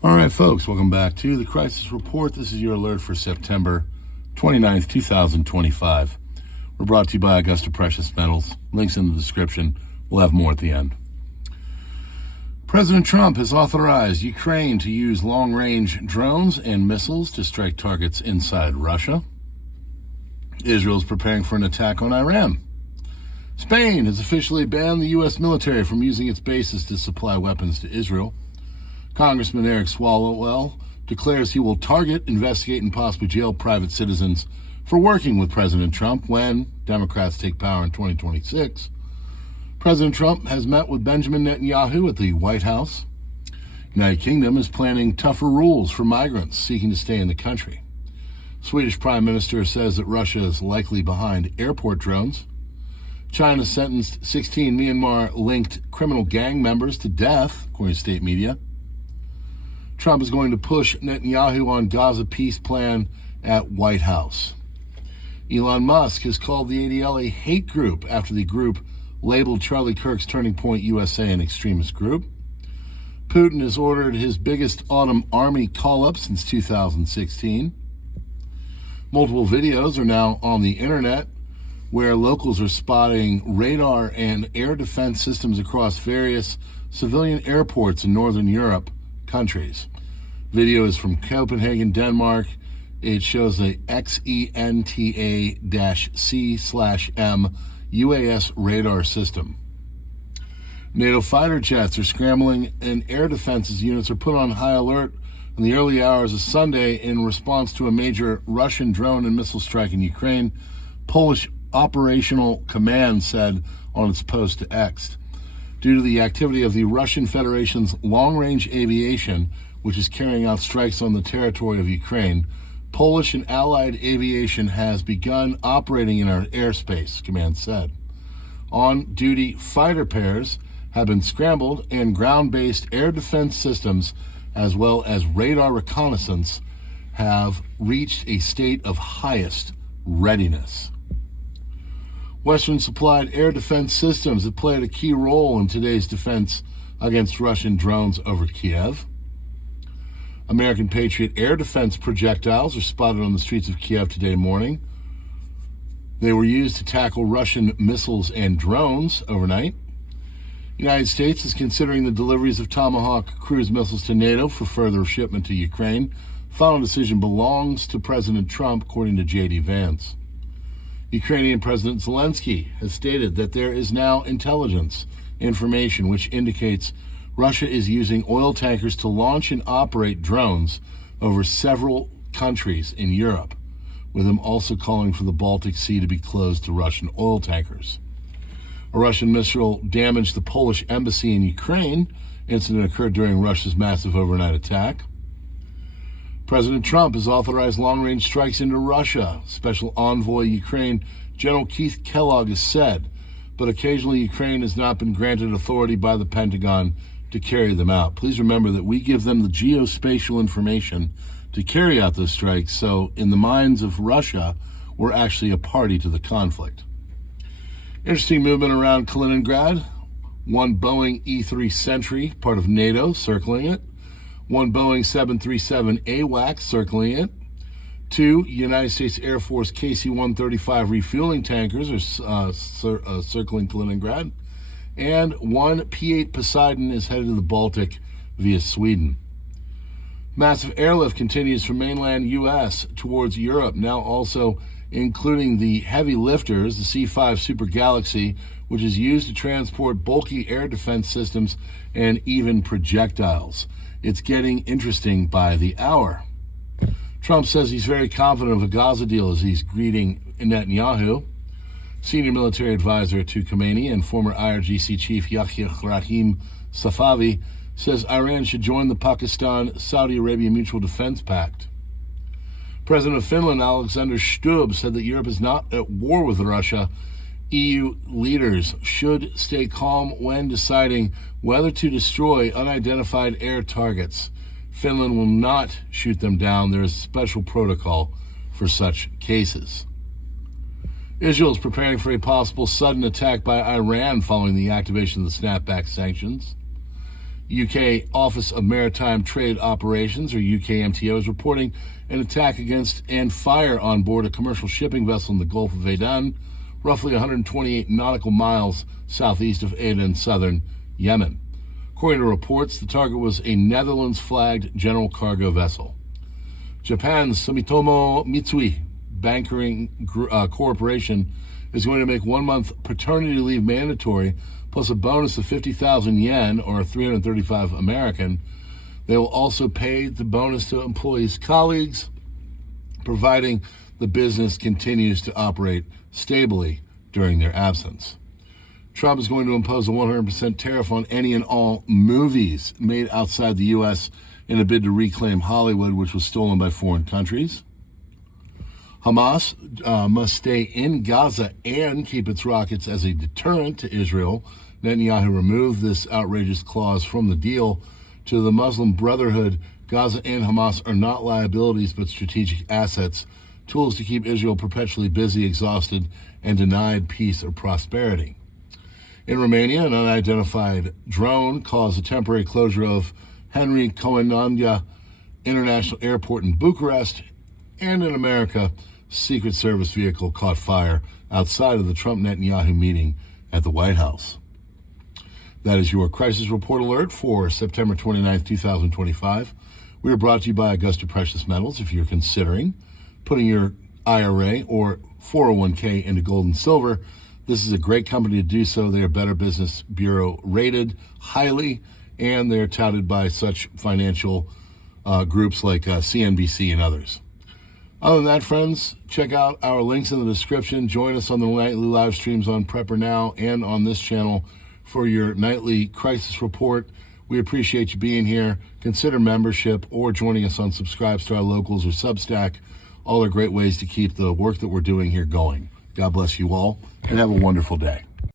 All right, folks, welcome back to the Crisis Report. This is your alert for September 29th, 2025. We're brought to you by Augusta Precious Metals. Links in the description. We'll have more at the end. President Trump has authorized Ukraine to use long-range drones and missiles to strike targets inside Russia. Israel is preparing for an attack on Iran. Spain has officially banned the U.S. military from using its bases to supply weapons to Israel. Congressman Eric Swalwell declares he will target, investigate, and possibly jail private citizens for working with President Trump when Democrats take power in 2026. President Trump has met with Benjamin Netanyahu at the White House. United Kingdom is planning tougher rules for migrants seeking to stay in the country. Swedish Prime Minister says that Russia is likely behind airport drones. China sentenced 16 Myanmar-linked criminal gang members to death, according to state media. Trump is going to push Netanyahu on Gaza peace plan at White House. Elon Musk has called the ADL a hate group after the group labeled Charlie Kirk's Turning Point USA an extremist group. Putin has ordered his biggest autumn army call-up since 2016. Multiple videos are now on the internet where locals are spotting radar and air defense systems across various civilian airports in Northern Europe countries. Video is from Copenhagen, Denmark. It shows the XENTA-C/M UAS radar system. NATO fighter jets are scrambling and air defenses units are put on high alert in the early hours of Sunday in response to a major Russian drone and missile strike in Ukraine, Polish Operational Command said on its post to X. Due to the activity of the Russian Federation's long-range aviation, which is carrying out strikes on the territory of Ukraine, Polish and Allied aviation has begun operating in our airspace, command said. On-duty fighter pairs have been scrambled, and ground-based air defense systems, as well as radar reconnaissance, have reached a state of highest readiness. Western-supplied air defense systems have played a key role in today's defense against Russian drones over Kiev. American Patriot air defense projectiles are spotted on the streets of Kiev today morning. They were used to tackle Russian missiles and drones overnight. The United States is considering the deliveries of Tomahawk cruise missiles to NATO for further shipment to Ukraine. Final decision belongs to President Trump, according to J.D. Vance. Ukrainian President Zelensky has stated that there is now intelligence information which indicates Russia is using oil tankers to launch and operate drones over several countries in Europe, with him also calling for the Baltic Sea to be closed to Russian oil tankers. A Russian missile damaged the Polish embassy in Ukraine. Incident occurred during Russia's massive overnight attack. President Trump has authorized long-range strikes into Russia. Special Envoy Ukraine General Keith Kellogg has said, but occasionally Ukraine has not been granted authority by the Pentagon to carry them out. Please remember that we give them the geospatial information to carry out those strikes, so in the minds of Russia, we're actually a party to the conflict. Interesting movement around Kaliningrad. One Boeing E-3 Sentry, part of NATO, circling it. One Boeing 737 AWACS circling it. Two United States Air Force KC-135 refueling tankers are circling Kaliningrad. And one P-8 Poseidon is headed to the Baltic via Sweden. Massive airlift continues from mainland U.S. towards Europe, now also including the heavy lifters, the C-5 Super Galaxy, which is used to transport bulky air defense systems and even projectiles. It's getting interesting by the hour. Trump says he's very confident of a Gaza deal as he's greeting Netanyahu. Senior military advisor to Khamenei and former IRGC chief Yahya Rahim Safavi says Iran should join the Pakistan-Saudi Arabia Mutual Defense Pact. President of Finland, Alexander Stubb, said that Europe is not at war with Russia. EU leaders should stay calm when deciding whether to destroy unidentified air targets. Finland will not shoot them down. There is a special protocol for such cases. Israel is preparing for a possible sudden attack by Iran following the activation of the snapback sanctions. UK Office of Maritime Trade Operations, or UKMTO, is reporting an attack against and fire on board a commercial shipping vessel in the Gulf of Aden, roughly 128 nautical miles southeast of Aden, southern Yemen. According to reports, the target was a Netherlands-flagged general cargo vessel. Japan's Sumitomo Mitsui Banking Corporation is going to make 1 month paternity leave mandatory, plus a bonus of 50,000 yen, or 335 American. They will also pay the bonus to employees' colleagues, providing the business continues to operate stably during their absence. Trump is going to impose a 100% tariff on any and all movies made outside the U.S. in a bid to reclaim Hollywood, which was stolen by foreign countries. Hamas must stay in Gaza and keep its rockets as a deterrent to Israel. Netanyahu removed this outrageous clause from the deal. To the Muslim Brotherhood, Gaza and Hamas are not liabilities but strategic assets, tools to keep Israel perpetually busy, exhausted, and denied peace or prosperity. In Romania, an unidentified drone caused a temporary closure of Henry Coenanda International Airport in Bucharest, and in America, Secret Service vehicle caught fire outside of the Trump-Netanyahu meeting at the White House. That is your crisis report alert for September 29th, 2025. We are brought to you by Augusta Precious Metals. If you're considering putting your IRA or 401k into gold and silver, this is a great company to do so. They are Better Business Bureau rated highly, and they're touted by such financial groups like CNBC and others. Other than that, friends, check out our links in the description. Join us on the nightly live streams on PrepperNow and on this channel for your nightly crisis report. We appreciate you being here. Consider membership or joining us on Subscribestar, Locals, or Substack. All are great ways to keep the work that we're doing here going. God bless you all, and have a wonderful day.